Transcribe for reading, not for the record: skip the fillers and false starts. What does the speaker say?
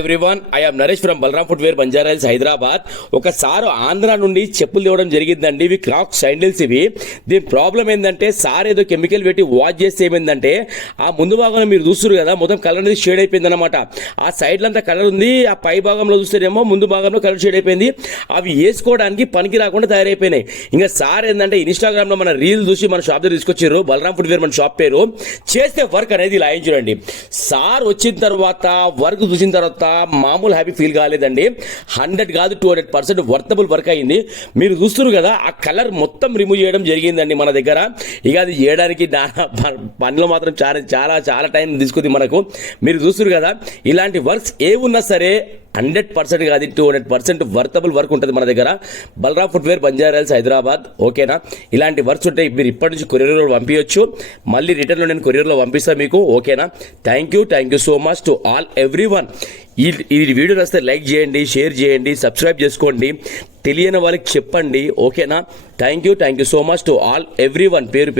Everyone, I am Naresh from Balaram footwear, Banjara Hills, Hyderabad. ఒకసారి ఆంధ్ర నుండి చెప్పులు తేవడం జరిగిందండి. ఇవి క్రాక్ శాండిల్స్. ఇవి దీని ప్రాబ్లం ఏంటంటే సార్ ఏదో కెమికల్ పెట్టి వాష్ చేస్తే ఏమైందంటే ఆ ముందు భాగంలో మీరు చూస్తారు కదా, మొత్తం కలర్ అనేది షేడ్ అయిపోయింది అనమాట. ఆ సైడ్లో అంతా కలర్ ఉంది, ఆ పై భాగంలో చూస్తేనేమో ముందు భాగంలో కలర్ షేడ్ అయిపోయింది. అవి వేసుకోవడానికి పనికి రాకుండా తయారైపోయినాయి. ఇంకా సార్ ఏంటంటే ఇన్స్టాగ్రామ్ లో మన రీల్ చూసి మన షాప్ దగ్గర తీసుకొచ్చారు. బలరాం ఫుట్వేర్ మన షాప్ పేరు. చేస్తే వర్క్ అనేది ఇలా చూడండి. సార్ వచ్చిన తర్వాత వర్క్ చూసిన తర్వాత మామూలు హ్యాపీ ఫీల్ కాలేదండి. 100 కాదు 200% వర్తబుల్ వర్క్ అయింది. మీరు చూస్తున్నారు కదా, ఆ కలర్ మొత్తం రిమూవ్ చేయడం జరిగిందండి మన దగ్గర. ఇక అది చేయడానికి పనిలో మాత్రం చాలా చాలా చాలా టైం తీసుకుంది మనకు. మీరు చూస్తున్నారు కదా, ఇలాంటి వర్క్స్ ఏ ఉన్నా సరే 100% కాదు 200% వర్తబుల్ వర్క్ ఉంటుంది మన దగ్గర. బలరాం ఫుట్వేర్, బంజారా హిల్స్, హైదరాబాద్. ఓకేనా? ఇలాంటి వర్క్స్ ఉంటాయి. మీరు ఇప్పటి నుంచి కొరియర్లో పంపించవచ్చు. మళ్ళీ రిటర్న్లో నేను కొరియర్లో పంపిస్తాను మీకు. ఓకేనా? Thank you so much to all everyone. ఈ వీడియో నచ్చితే లైక్ చేయండి, షేర్ చేయండి, సబ్స్క్రైబ్ చేసుకోండి, తెలియని వాళ్ళకి చెప్పండి. ఓకేనా? Thank you so much to all everyone. పేరు